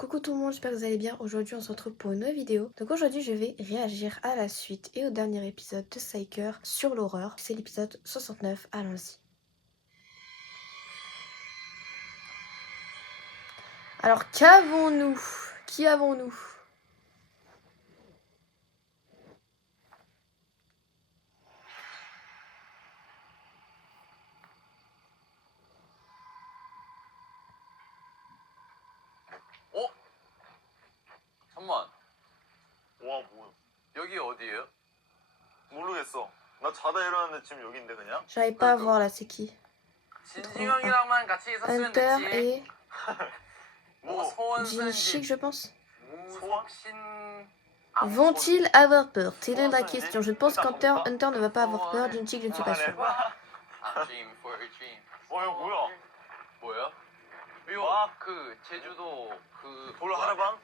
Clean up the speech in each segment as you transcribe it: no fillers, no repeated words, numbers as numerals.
Coucou tout le monde, j'espère que vous allez bien. Aujourd'hui on se retrouve pour une nouvelle vidéo. Donc aujourd'hui je vais réagir à la suite et au dernier épisode de Psyker sur l'horreur. C'est l'épisode 69, allons-y. Alors qu'avons-nous? Qui avons-nous? 어? 잠만. 와, 뭐야? 여기 어디예요? 모르겠어. 나 자다 일어났는데 지금 여기인데 그냥? J'arrive pas à voir là, c'est qui? 진지형이랑만 같이 있었으면 Hunter 됐지. et 뭐 소원 Jin 쓰는지. Shik je pense. 무속신. Vont-ils avoir peur? Telle est la question. Je pense qu'Hunter Hunter ne va pas avoir peur. Jin Shik je ne suis pas sûre. A dream for a dream. 이거 뭐야? 뭐야? 이거 그 제주도 그 돌 하르방?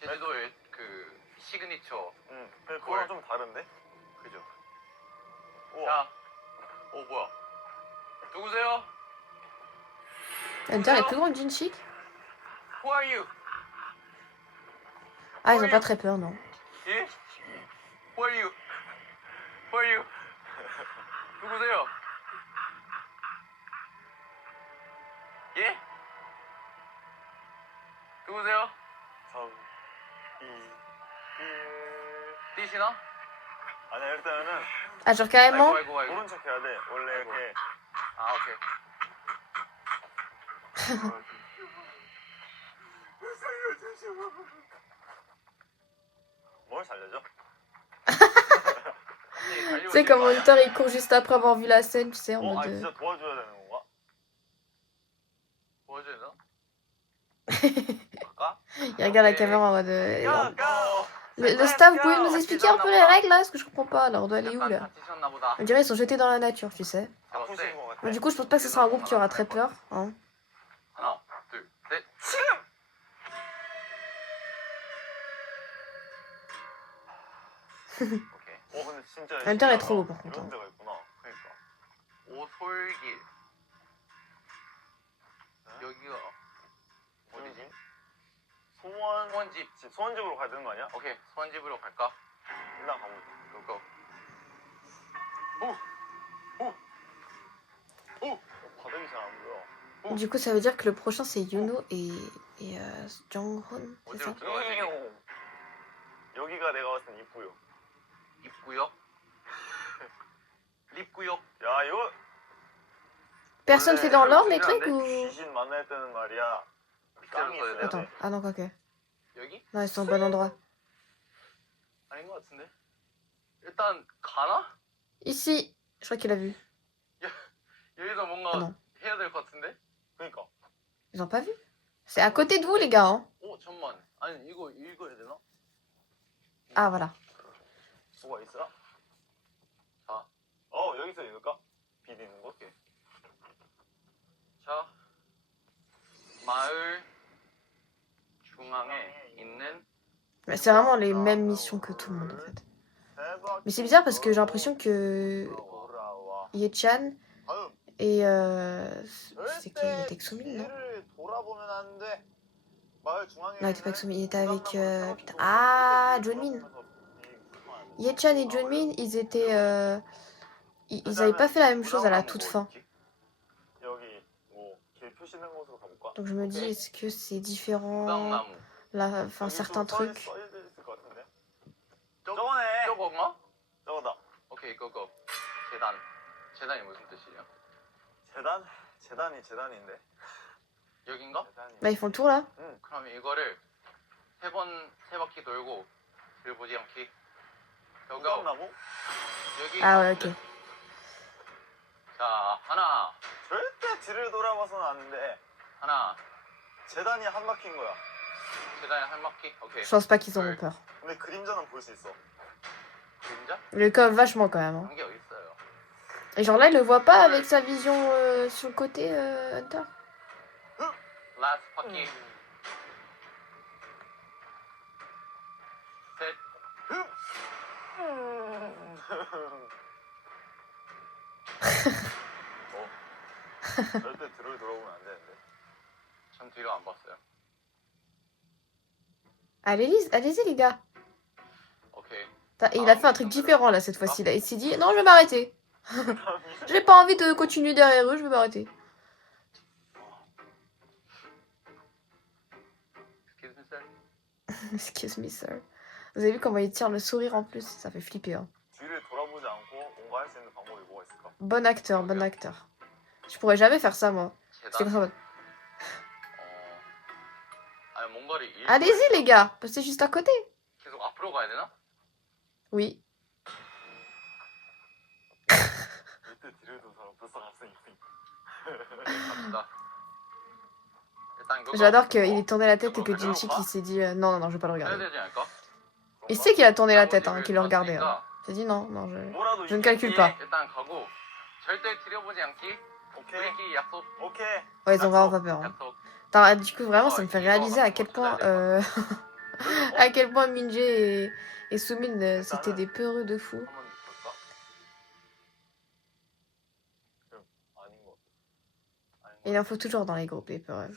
제주도의 그 시그니처. 응. 그거랑 좀 다른데? 그죠? 자, 뭐야? 누구세요? Hunter est plus grand que Jin Shik? Who are you? Ah, ils ont pas très peur, non. 예? Who are you? Who are you? 누구세요? 예? 누구세요? 3, 2, 1. 뛰시나? 아니야, 일단은 Ah, genre carrément? 아이고. 모른 척 해야 돼. 원래 이렇게. 아, 오케이. 뭘 살려줘? Tu sais, comme Hunter il court juste après avoir vu la scène, tu sais, en mode. 진짜 도와줘야 되는 건가? 도와줘야 되나? 갈까? Il regarde la caméra en mode. 가! Le staff, vous pouvez nous expliquer un peu les règles là? Parce que je comprends pas. Alors, on doit aller où là? 다치셨나 보다. On dirait qu'ils sont jetés dans la nature, tu sais. 아프신 것 같아. Bon, du coup, je pense pas que ce sera un groupe qui aura très peur. Hein. 하나, 둘, 셋, 지금! 오케이. 근데 진짜 Hunter est trop beau par contre. 이런 데가 있구나. 그러니까. 오솔길. 여기가 어디지? 소원집. 소원집으로 가야 되는 거 아니야? 오케이, 소원집으로 갈까? 일단 가보자. 고고. 오! 바닥이 잘 안 보여. Du coup, ça veut dire que le prochain c'est Yuno et Jonghoon, c'est ça? 어디로 들어가지? 여기가 내가 봤을 땐 입구역. 입구역? 립구역. 야, 이거 Personne fait dans l'ordre les trucs ou? 귀신 만날 때는 말이야. 깡이 있어야 돼. Attends, ah non, quoi que. 여기? Non, ils sont au bon endroit. 아닌 것 같은데. 일단 가나? Ici, je crois qu'il a vu. 여기서 뭔가 Ah non, 해야 될 것 같은데. 그러니까. ils ont pas vu? C'est à côté de vous les gars, hein? 오, 잠만. 아니, 이거 읽어야 되나? Ah voilà. 뭐가 있어? 자. 여기서 읽을까? 비디는 거? 오케이. 자. 마을 중앙에 있는 Mais c'est vraiment les mêmes missions que tout le monde en fait. Mais c'est bizarre parce que j'ai l'impression que Ye-chan et c'est qui? Il était avec Sumin, non? Non, il était pas avec Sumin, il était avec putain. Ah, Joonmin. Ye-chan et Joonmin, ils étaient ils avaient pas fait la même chose à la toute fin. Donc je me dis, est-ce que c'est différent là, enfin certains trucs. 저건가? 저거다. 오케이, 고고. 재단. 재단이 무슨 뜻이에요? 재단? 재단인데. 여긴가? Bah ils font le tour là. 응. 그럼 이거를 세 바퀴 돌고 뒤를 보지 않기. 여기. Ah ouais, ok. 자, 하나. 절대 뒤를 돌아봐서는 안 돼. 하나. 재단이 한 바퀴인 거야. 재단이 한 바퀴? 오케이. Je pense pas qu'ils auront peur. 근데 그림자는 볼 수 있어. 그림자? Il est quand même vachement quand même. Hein. 그런 게 어디 있어요? Et genre là, il le voit pas avec sa vision sur le côté Hunter. 라스트 바퀴. 셋. 절대 뒤를 돌아보면 안 되는데. 전 뒤로 안 봤어요. Allez-y les gars. 오케이. Et il a fait un truc différent là cette fois-ci. Là. Il s'est dit non, je vais m'arrêter. J'ai pas envie de continuer derrière eux, je vais m'arrêter. Excuse me, sir. Excuse me, sir. Vous avez vu comment il tire le sourire en plus? Ça fait flipper. Hein. 뒤를 돌아보지 않고 뭔가 할 수 있는 방법이 뭐가 있을까? Bon acteur, bon acteur. Je pourrais jamais faire ça moi. J'étais comme ça en mode, 아니 뭔가를 읽고 allez-y les gars, parce que c'est juste à côté. 계속 앞으로 가야 되나? Oui. 이때 뒤를 둔 사람 벌써 학생이 갑시다. 일단 이거 J'adore qu'il ait tourné la tête et que Jinchi qui s'est dit non, non, non, je vais pas le 해야 regarder. 되지 않을까? Il sait qu'il a tourné la tête, hein, qu'il le regardait. Hein. Il s'est dit non, non, je ne calcule pas. 일단 가고 절대 들여보지 않기. 우리끼리 약속. 오케이. Ouais, ils ont vraiment pas peur. Hein. 약속. Attends, du coup, vraiment, ça me fait réaliser à quel point, à quel point Minji et Sumin, c'était des peureux de fou. 한번 볼까? 아닌 것 같아. Il en faut toujours dans les groupes, les peureux.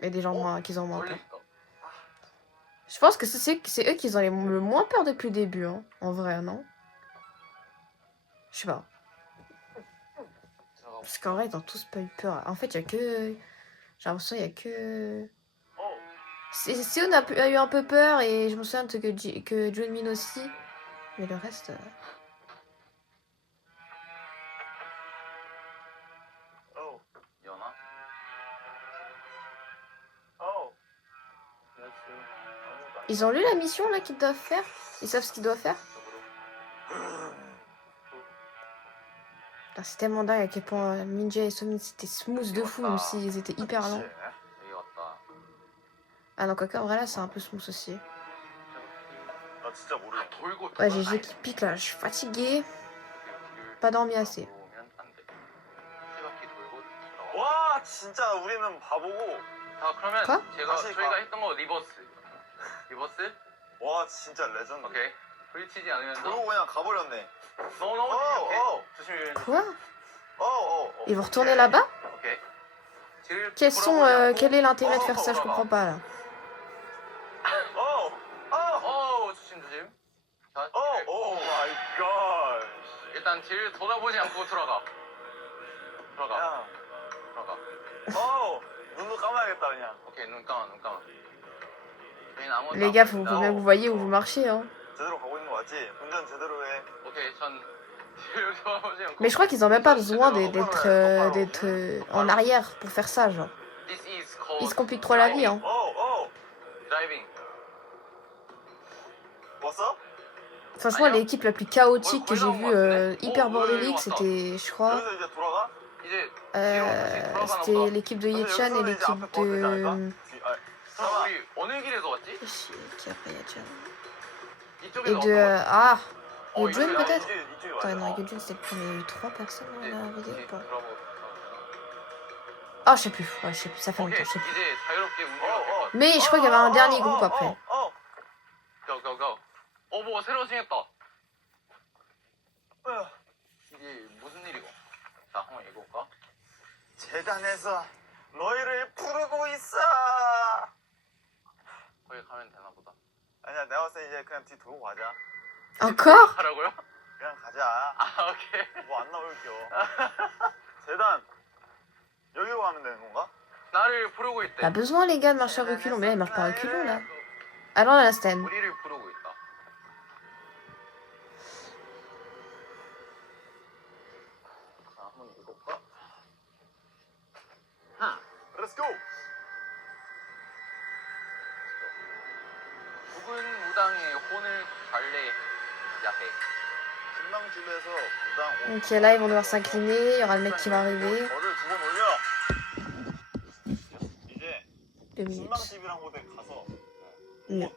Et des gens moins, qui ont moins peur. 멀리 있다. Je pense que c'est eux qui ont le moins peur depuis le début, hein. En vrai, non? Je sais pas. Parce qu'en vrai, ils ont tous pas eu peur. En fait, il y a que... J'ai l'impression qu'il y a que... Sion a eu un peu peur et je me souviens que Junmin aussi. Mais le reste... Oh. 연아? Ils ont lu la mission là qu'ils doivent faire? Ils savent ce qu'ils doivent faire? Putain, c'est tellement dingue à quel point Minji et Sumin c'était smooth de fou, même s'ils étaient hyper lents. 여기 왔다. Ah non, quoique en vrai là c'est un peu smooth aussi. 나 진짜 모르겠어. 돌고 Ouais, GG qui pique là, je suis fatiguée. Pas dormi assez. 와 진짜 우리는 바보고. 자 그러면 가? 저희가 했던 거 리버스. 와 진짜 레전드. 오케이. 부딪히지 않으면서. 그러고 그냥 가버렸네. 너무 조심히. Quoi? Ils vont retourner là-bas? Quel est l'intérêt de faire ça? Je comprends pas là. 조심. 자, 오 마이 갓. 일단 뒤를 돌아보지 않고 들어가. 들어가. 눈도 감아야겠다 그냥. 오케이, 눈 감아. 저희는 아무것도 Les gars, faut bien que vous voyez où vous marchez. Hein. 제대로 가고 있는 거 맞지? 운전 제대로 해. 오케이, 전 뒤를 돌아보지 않고. Mais je crois qu'ils ont même pas besoin d'être en arrière pour faire ça, genre. Ils se compliquent trop la vie, hein. 드라이빙. 왔어? Franchement, l'équipe la plus chaotique que j'ai vue, hyper bordélique, c'était, je crois, 여기서 이제 돌아가? 이제 c'était l'équipe de Yechan et l'équipe de... 우리 어느 길에서 왔지? Qui après Yechan? Et 이쪽에서 de... 왔던 거 Ah, 같아. Yejun peut-être? 이쪽에 Attends, 왔어. non, Yejun c'était le premier, il y a eu 3 personnes dans la vidéo ou pas? 들어보- Ah, je sais plus, ouais, je sais plus, ça fait longtemps, 오케이, je sais plus. 이제 자유롭게 운전할 것 같아. Mais je crois qu'il y avait un dernier groupe après. go. 뭐 새로 생겼다. 이게 무슨 일이고? 자, 한번 읽어볼까? 재단에서 너희를 부르고 있어. 거기 가면 되나 보다. 아니야, 내가 봤을 때 이제 그냥 뒤 돌고 가자. Encore? 가라고요? 그냥 가자. 아, 오케이. 뭐 안 나올게요. 재단 여기로 가면 되는 건가? 나를 부르고 있대. Pas besoin les gars de marcher à reculons, mais là ils marchent pas à reculons là. Allons à la scène. 우리를 부르고 있다. 자, 한번 읽어볼까? Let's go. 묵은 무당의 혼을 달래 야해. 신망집에서 무당 Ok, là ils vont devoir s'incliner, il y aura le mec qui va arriver. 저를 두 번 올려. 이제 2 minutes. 신망집이란 곳에 가서 Non.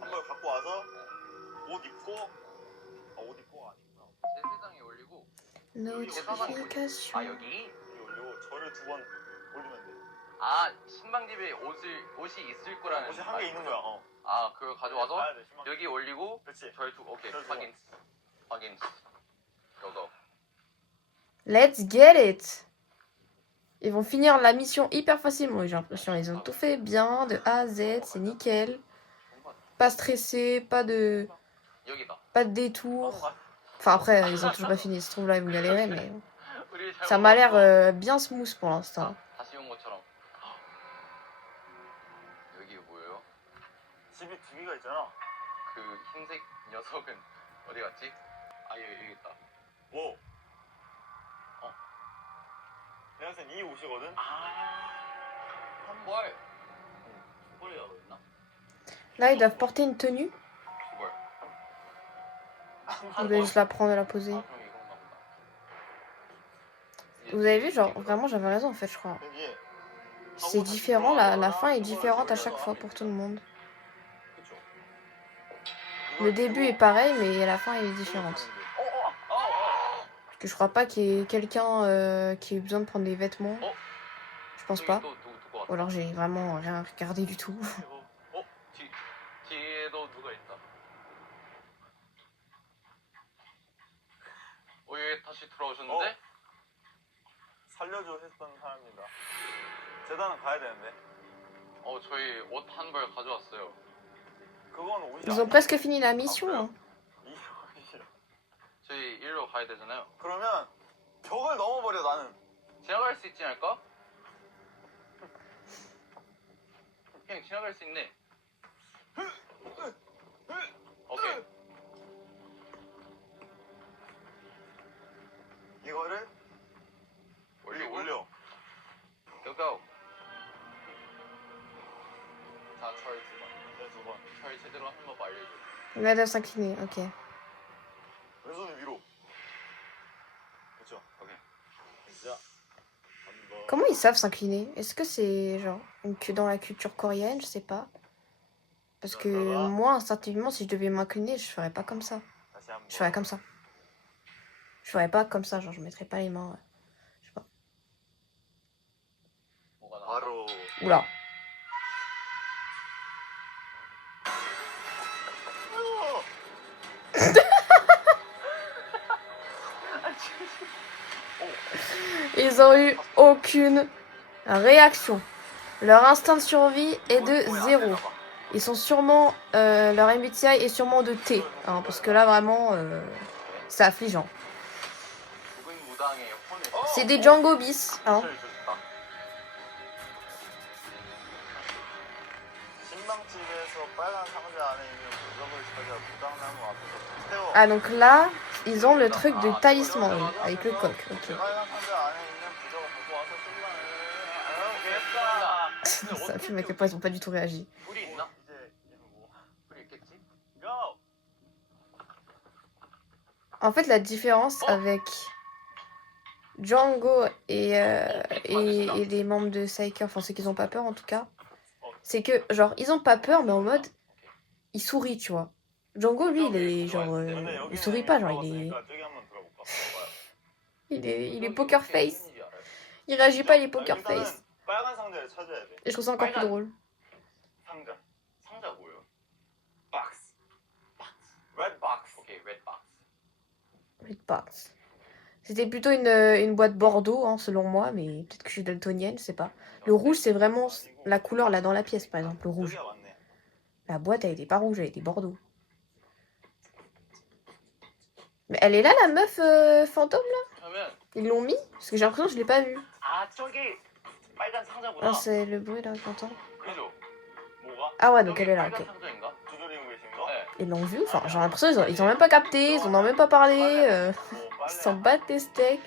한벌 갖고 와서 옷 입고 옷 입고가 아니구나. 세상에 올리고 Notification. 여기 올리고 저를 두 번 올리면 돼. 아 신방집에 옷이 있을 거라는. 옷이 한 개 있는 거야. 아 그걸 가져와서 여기 올리고. 그렇지. 저희 두 오케이 확인. go. Let's get it. Ils vont finir la mission hyper facilement, j'ai l'impression. Ils ont tout fait bien, de A à Z, c'est nickel. Pas stressé, pas de détour. Enfin après, ils ont toujours pas fini, ils se trouvent là, ils vont galérer, mais ça m'a l'air bien smooth pour l'instant. 다시 온 것처럼. 여기 뭐예요? 집이 두 개가 있잖아. 그 흰색 녀석은 어디 갔지? 아 여기 있다. 뭐? 내가 생이 옷이거든. 한 벌. 두 벌이라고 했나? Là, ils doivent porter une tenue. 두 벌. Vous devez juste la prendre et la poser. 아 그럼 이건가 보다. Vous avez vu, genre, vraiment, j'avais raison en fait, je crois. C'est différent, la fin est différente à chaque fois pour tout le monde. Le début est pareil, mais la fin est différente. Parce que je crois pas qu'il y ait quelqu'un qui ait besoin de prendre des vêtements. Je pense pas. Ou alors j'ai vraiment rien regardé du tout. 뒤에도 누가 있다. 여기 다시 돌아오셨는데? 살려줘 했던 사람입니다. 재단은 가야 되는데. 저희 옷 한 벌 가져왔어요. 그건 옷이 Ils ont presque fini la mission. Hein. 저희 일로 가야 되잖아요. 그러면 벽을 넘어버려 나는. 지나갈 수 있지 않을까? 그냥 지나갈 수 있네. 오케이. 이거를 올려. 고고. 자, 철 두 번. 네, 두 번. 철 제대로 하는 법 알려줘. Là, doivent s'incliner, ok. 왼손을 위로. 그렇죠. 오케이. 시작. Comment ils savent s'incliner? Est-ce que c'est genre que dans la culture coréenne? Je sais pas. Parce que moi, instinctivement, si je devais m'incliner, je ferais pas comme ça. Je ferais comme ça. Je ferais pas comme ça, genre je mettrais pas les mains. Je sais pas. Oula. Ils ont eu aucune réaction. Leur instinct de survie est de 0. Ils sont sûrement... leur MBTI est sûrement de T. Hein, parce que là, vraiment, c'est affligeant. C'est des Django bis. Hein. Ah, donc là, ils ont le truc de talisman, oui, avec le coq. Ok. Ça filme à quel point ils ont pas du tout réagi. En fait, la différence avec Django et les membres de Psyker, enfin ceux qui ont pas peur en tout cas, c'est que genre ils ont pas peur mais en mode ils sourient, tu vois. Django lui il est genre il sourit pas, genre il est poker face. Il réagit pas, il est poker face. Et je trouve ça encore plus drôle. Red box. C'était plutôt une boîte bordeaux, hein, selon moi, mais peut-être que je suis daltonienne, je sais pas. Le rouge, c'est vraiment la couleur là dans la pièce, par exemple, le rouge. La boîte, elle était pas rouge, elle était bordeaux. Mais elle est là, la meuf fantôme, là? Ils l'ont mis? Parce que j'ai l'impression que je l'ai pas vue. Ah, c'est le bruit, là, que j'entends. Ah ouais, donc elle est là, ok. Ils l'ont vu? Enfin, j'ai l'impression ils ont même pas capté, ils en ont même pas parlé. Ils s'en battent les steaks.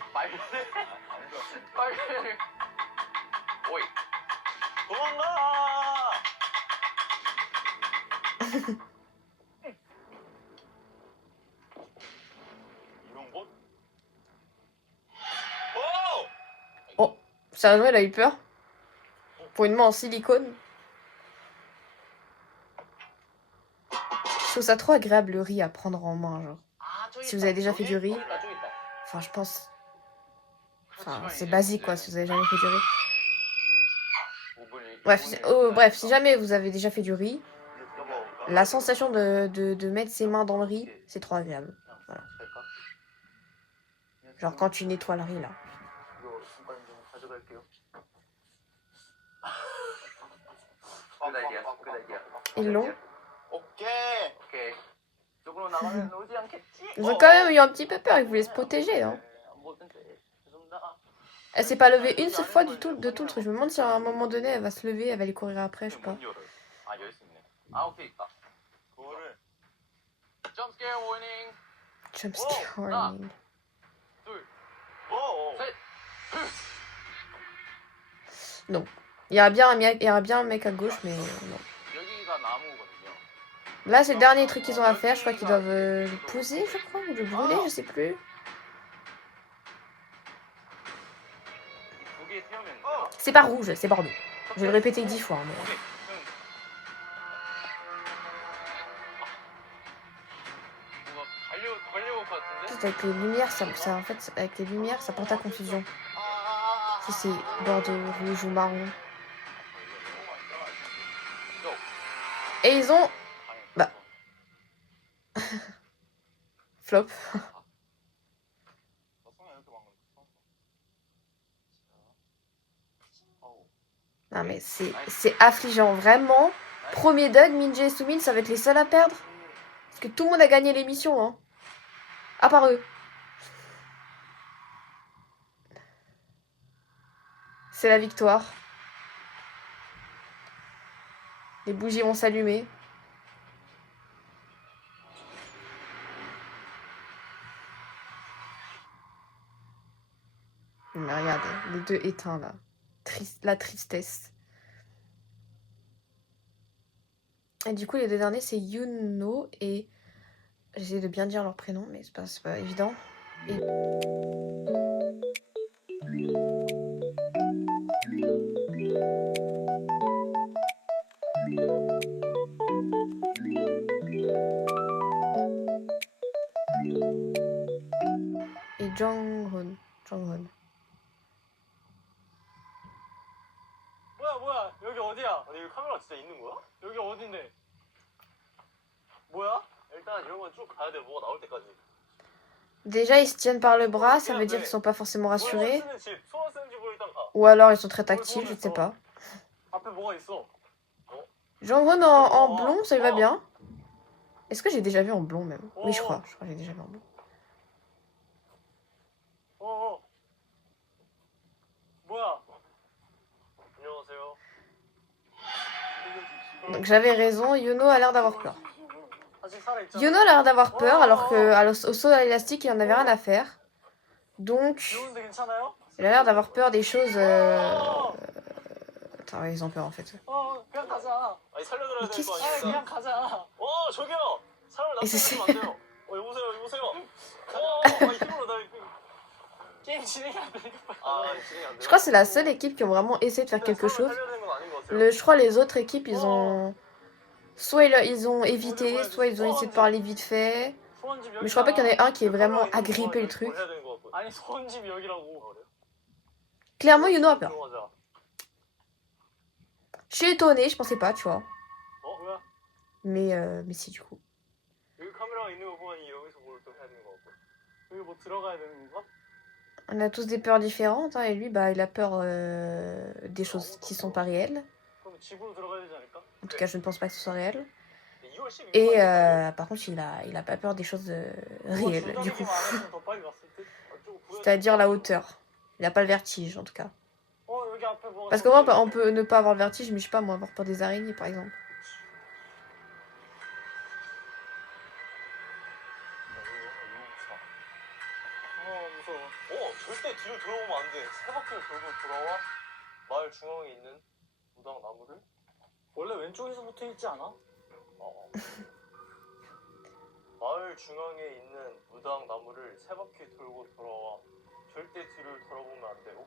Oh, sérieusement, elle a eu peur. Pour une main en silicone. Je trouve ça trop agréable le riz à prendre en main, genre. Si vous avez déjà fait du riz, enfin je pense, enfin c'est basique quoi si vous avez jamais fait du riz. Bref, si jamais vous avez déjà fait du riz, la sensation de mettre ses mains dans le riz, c'est trop agréable. Voilà. Genre quand tu nettoies le riz là. Ils l'ont. Ils ont quand même eu un petit peu peur, ils voulaient se protéger. Hein. Elle s'est pas levée une seule fois de tout le truc. Je me demande si à un moment donné elle va se lever, elle va aller courir après, je sais pas. Jumpscare warning. Non. Il y aura bien un mec à gauche, mais non. Là, c'est le dernier truc qu'ils ont à faire. Je crois qu'ils doivent le poser, je crois, ou le brûler, je sais plus. C'est pas rouge, c'est Bordeaux. Je vais le répéter 10 fois. Mais... Avec les lumières, ça, en fait, avec les lumières, ça porte à confusion. Si c'est Bordeaux, rouge ou marron. Et ils ont... Bah... Flop. Non mais c'est affligeant, vraiment. Premier Doug, Minji et Sumin, ça va être les seuls à perdre. Parce que tout le monde a gagné l'émission, hein. À part eux. C'est la victoire. Les bougies vont s'allumer. Mais regardez, les deux éteints là. La tristesse. Et du coup, les deux derniers, c'est Yuno et... J'essaie de bien dire leur prénom, mais c'est pas évident. Et Jonghoon. 뭐야 여기 어디야? 근데 여기 카메라 진짜 있는 거야? 여기 어딘데? 뭐야? 일단 이런 건 쭉 가야 돼. 뭐가 나올 때까지. Déjà, ils se tiennent par le bras, ça veut dire qu'ils sont pas forcément rassurés. Ou alors ils sont très tactiles, je ne sais pas. Jonghoon en blond, ça lui va bien. Est-ce que j'ai déjà vu en blond même? Oui, je crois que j'ai déjà vu en blond. Donc j'avais raison, Yuno a l'air d'avoir peur. Yuno a l'air d'avoir peur alors qu'au saut à l'élastique il en avait rien à faire. Donc il a l'air d'avoir peur des choses... Attends, ils ont peur en fait. Mais qu'est-ce qu'il fait? Et c'est... Je crois que c'est la seule équipe qui a vraiment essayé de faire quelque chose. Je crois les autres équipes, ils ont... Soit ils ont évité, soit ils ont essayé de parler vite fait. Mais je crois pas qu'il y en ait un qui ait vraiment agrippé le truc. Clairement, Yuno a peur. Je suis étonnée, je pensais pas, tu vois. Mais si, du coup. On a tous des peurs différentes, hein, et lui, bah, il a peur des choses qui sont pas réelles. En tout cas, je ne pense pas que ce soit réel. Et par contre, il a pas peur des choses réelles, du coup. C'est-à-dire la hauteur. Il a pas le vertige, en tout cas. Parce que moi, on peut ne pas avoir le vertige, mais je sais pas, moi, avoir peur des araignées, par exemple.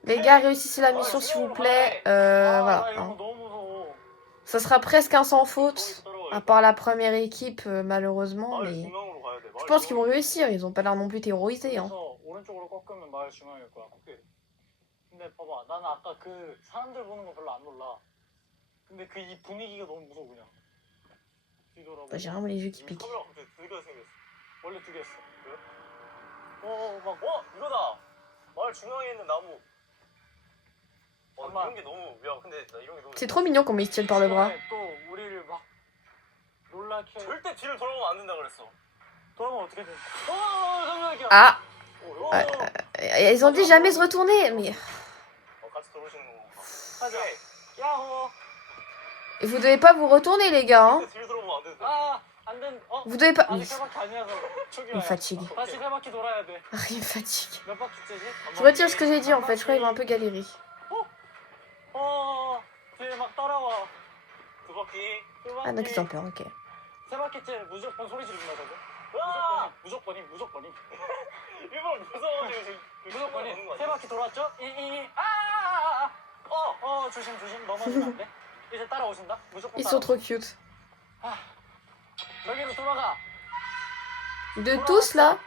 Les gars, réussissez la mission s'il vous plaît. Voilà. Hein. Ça sera presque un sans faute, à part la première équipe, malheureusement. Mais je pense qu'ils vont réussir. Ils ont pas l'air non plus terrorisés. Hein. J'ai vraiment les yeux qui piquent. C'est trop mignon comment ils se tiennent par le bras. 절대 뒤를 돌아보면 안 된다 그랬어. 돌아보면 어떻게 돼? Ah ils ont dit jamais se retourner, mais... Et vous devez pas vous retourner, les gars. Hein. Vous devez pas... Il me fatigue. Ah, il me fatigue. Je retire ce que j'ai dit, en fait. Je crois qu'il va un peu galérer. Ah, donc ils ont peur, ok. Ils sont trop cute. De tous là,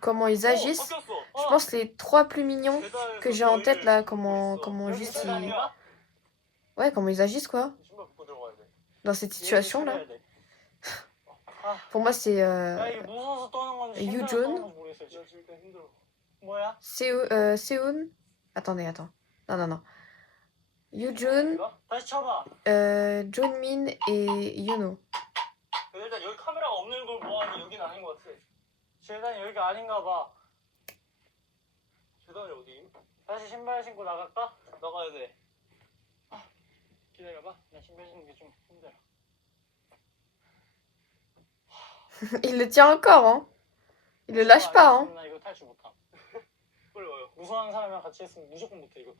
comment ils agissent. Je pense les 3 plus mignons que j'ai en tête là, comment juste ils... Ouais, comment ils agissent quoi. Dans cette situation là. Pour moi c'est Yoo-jun, Seun. Attends. Non. Yoo-jun, Joonmin et Yuno. 일단 여기 카메라가 없는 걸 보아하니 여기는 아닌 것 같아. 재단이 여기가 아닌가 봐. 재단이 어디? 다시 신발 신고 나갈까? 나가야 돼. 기다려봐. 나 신발 신는 게 좀 힘들어. Il le tient encore, hein. Il le lâche pas, hein. 나 이거 탈출 못함. 빨리 와요. 무서운 사람이랑 같이 했으면 무조건 못해 이거.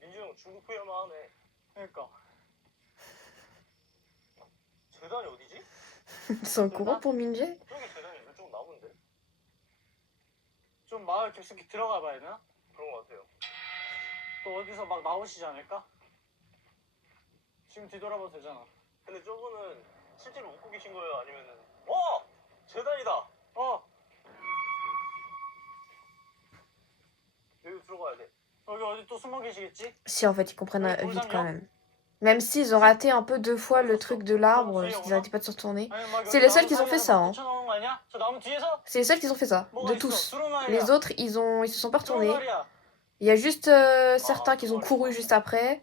민주 형 중국 표현만 하네. 그러니까. 재단이 어디지? Ils sont au courant pour Minjae. 저기 재단이 이쪽 나무인데. 좀 마을 깊숙이 들어가 봐야 되나? 그런 것 같아요. 또 어디서 막 나오시지 않을까? 지금 뒤돌아봐도 되잖아. 근데 저분은 실제로 웃고 계신 거예요? 아니면은 재단이다. 여기 들어가야 돼. 여기 어디 또 숨어 계시겠지? Si, en fait, ils comprennent vite quand même. Même s'ils ont raté un peu 2 fois le truc de l'arbre, ils n'arrêtaient pas de se retourner. C'est les seuls qui ont fait ça. Hein. C'est les seuls qui ont fait ça. De tous. Les autres, ils se sont pas retournés. Il y a juste certains qui ont couru juste après.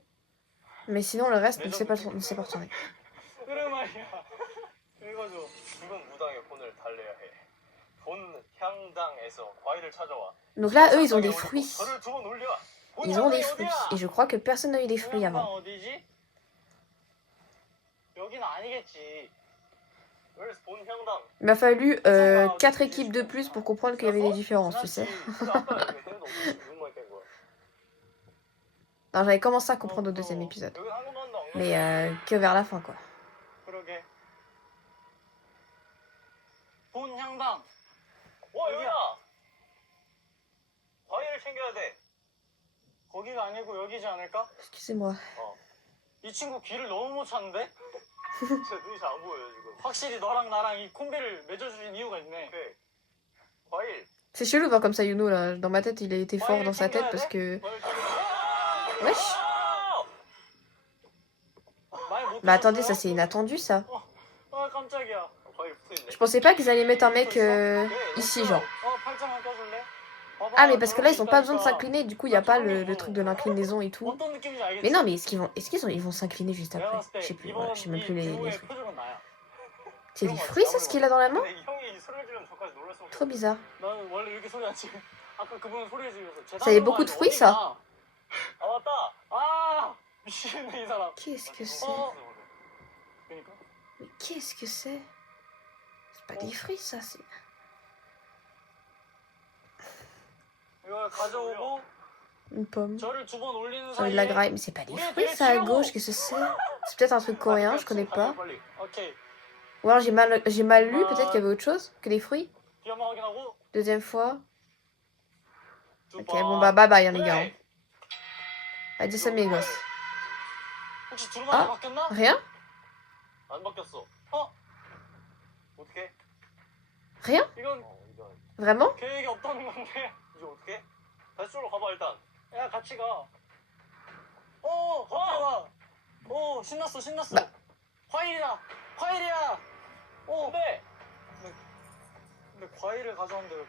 Mais sinon, le reste ne s'est pas retourné. Donc là, eux, ils ont des fruits. Ils ont des fruits. Et je crois que personne n'a eu des fruits avant. Il m'a fallu 4 équipes de plus pour comprendre qu'il y avait des différences, tu sais. Non, j'avais commencé à comprendre au 2e épisode. Mais que vers la fin, quoi. Excusez-moi. 이 친구 귀를 너무 못 찾는데? 진짜 눈이 잘 안 보여요 지금. 확실히 너랑 나랑 이 콤비를 맺어주신 이유가 있네. 그래. 과일. C'est chelou de voir comme ça Yuno là. Dans ma tête, il a été fort dans sa tête parce que... Wesh. Bah attendez, ça c'est inattendu ça. Je pensais pas qu'ils allaient mettre un mec ici genre. Ah mais parce que là ils ont pas besoin de s'incliner, du coup il y a pas le truc de l'inclinaison et tout. Mais non mais ils vont s'incliner juste après. Je sais plus, voilà, je sais même plus les trucs. C'est des fruits ça ce qu'il a dans la main? Trop bizarre. Ça y est beaucoup de fruits ça? Qu'est-ce que c'est? Mais qu'est-ce que c'est? C'est pas des fruits ça, c'est... Une pomme. J'ai envie de la graille, mais c'est pas des fruits ça à gauche, qu'est-ce que c'est? C'est peut-être un truc coréen, je connais pas. Ou alors j'ai mal lu, peut-être qu'il y avait autre chose que des fruits. 2e fois. Ok, bon bah bye bye hein, les gars. Hein. Adios amigos. Ah, rien? Rien? Vraiment?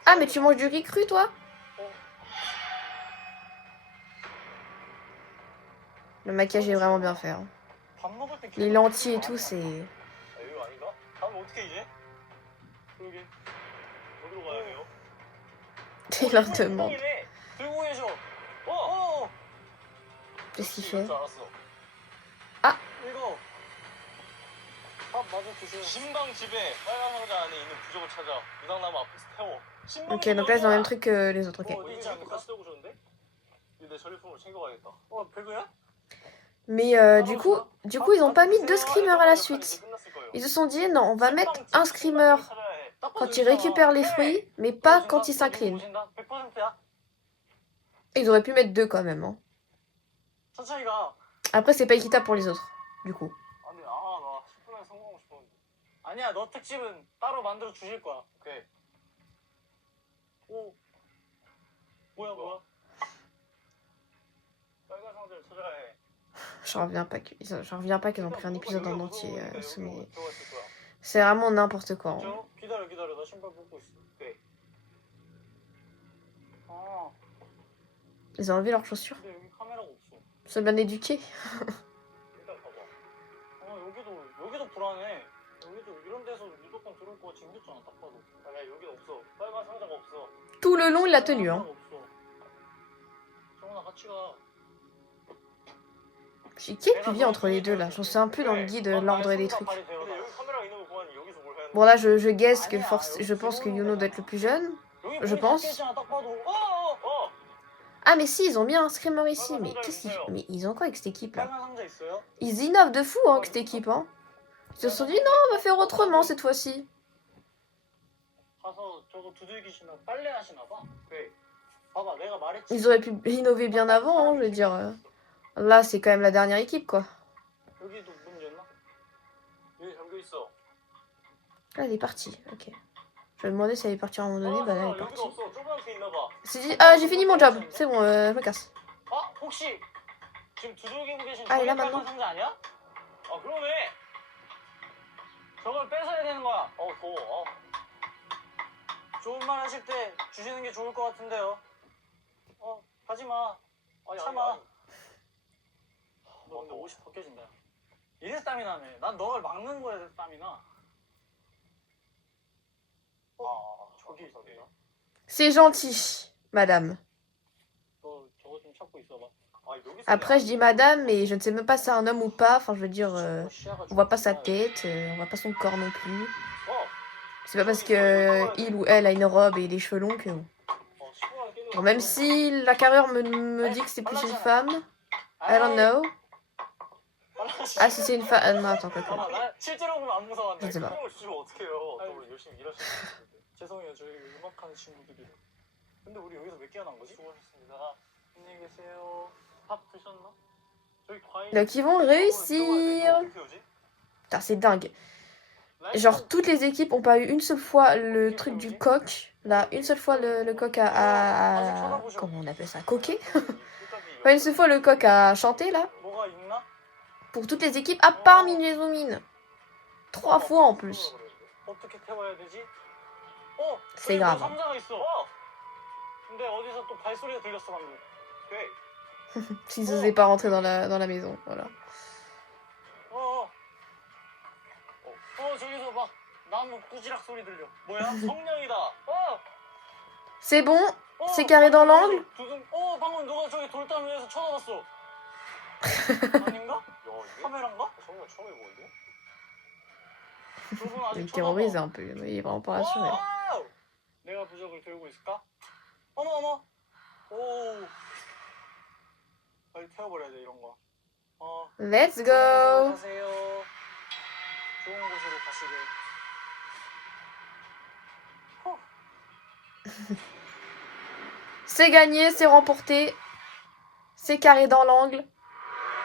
Ah mais tu manges du riz cru toi? Le maquillage est vraiment bien fait. Hein. Les lentilles et tout, c'est... Il leur demande. Qu'est-ce qu'il fait? Ah! Ok, donc là, ils ont le même truc que les autres, ok. Mais du coup, ils ont pas mis 2 screamers à la suite. Ils se sont dit, non, on va mettre un screamer quand il récupère les fruits, mais pas quand il s'incline. Ils auraient pu mettre 2 quand même. Hein. Après, c'est pas équitable pour les autres, du coup. 아니야, 너 특집은 따로 만들어 주실 거야. 오케이. 오. 뭐야. 빨간 상자를 찾아야 해. J'en reviens pas qu'ils ont pris un épisode en entier. C'est vraiment n'importe quoi. Hein. 기다려. 나 신발 벗고 있어. 오케이. 아. Ils ont enlevé leurs chaussures. 근데 여기 카메라가 없어. C'est bien éduqué. 일단 봐봐. 여기도 불안해. 여기도 이런 데서 무조건 들어올 거가 징겼잖아, 딱 봐도. 아니야, 여기 없어. 빨간 상자가 없어. Tout le long, il l'a tenu. Hein. 정훈아, 같이 가. Qui est le plus entre les deux là? J'en sais un peu dans le guide l'ordre des trucs. Bon là je guesse que je pense que Yuno doit être le plus jeune. Je pense. Ah mais si, ils ont mis un screamer ici. Mais mais ils ont quoi avec cette équipe là? Ils innovent de fou hein, avec cette équipe. Hein. Ils se sont dit non, on va faire autrement cette fois-ci. Ils auraient pu innover bien avant, hein, je veux dire. Là, c'est quand même la dernière équipe, quoi. Ah, elle est partie, ok. Je me demandais si elle est partie à un moment donné, bah là, elle est partie. Ah, j'ai fini mon job, c'est bon, je me casse. Ah, elle est là maintenant. 너 근데 옷이 벗겨진다. 이래서 땀이 나네. 난 너를 막는 거에 땀이 나. 저기 있네. C'est gentil, madame. 너 저거 좀 찾고 있어봐. Après, je dis madame, mais je ne sais même pas si c'est un homme ou pas. Enfin, je veux dire, on voit pas sa tête, on voit pas son corps non plus. C'est pas parce que il ou elle a une robe et des cheveux longs que... Bon, même si la carrure me dit que c'est plus une femme, I don't know. Ah, si c'est une femme... non, attends, quoi. Je ne sais pas. 죄송해요, 저희 음악하는 친구들이라. 근데 우리 여기서 몇 개나 난 거지? 수고하셨습니다. 안녕히 계세요. 밥 드셨나? 저희 과일... Donc ils vont réussir. Putain, c'est dingue. Genre, toutes les équipes ont pas eu une seule fois le truc du coq. Là, une seule fois le coq a... Comment on appelle ça? Coqué. Enfin, une seule fois le coq a chanté, là. Pour toutes les équipes, à part Minezumine. 3 fois en plus. C'est grave. S'ils n'osaient pas rentrer dans la maison, voilà. C'est bon, c'est carré dans l'angle. Il est terrorisé un peu, il est vraiment pas rassuré. 내가 부적을 들고 있을까? 어머. 오. 빨리 태워버려야 돼 이런 거. Let's go. 가세요. 좋은 곳으로 가시길. C'est gagné, c'est remporté. C'est carré dans l'angle.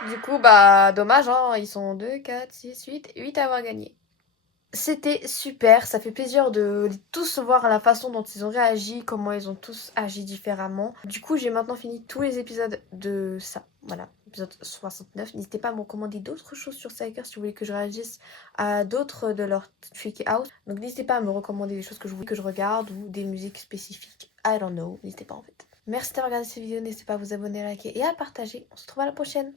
Du coup, bah, dommage, hein. Ils sont 2, 4, 6, 8 à avoir gagné. C'était super, ça fait plaisir de tous voir la façon dont ils ont réagi, comment ils ont tous agi différemment. Du coup, j'ai maintenant fini tous les épisodes de ça. Voilà, épisode 69. N'hésitez pas à me recommander d'autres choses sur Psyker si vous voulez que je réagisse à d'autres de leurs Freaky House. Donc n'hésitez pas à me recommander des choses que je voulais que je regarde ou des musiques spécifiques. I don't know, n'hésitez pas en fait. Merci d'avoir regardé cette vidéo, n'hésitez pas à vous abonner, à liker et à partager. On se retrouve à la prochaine.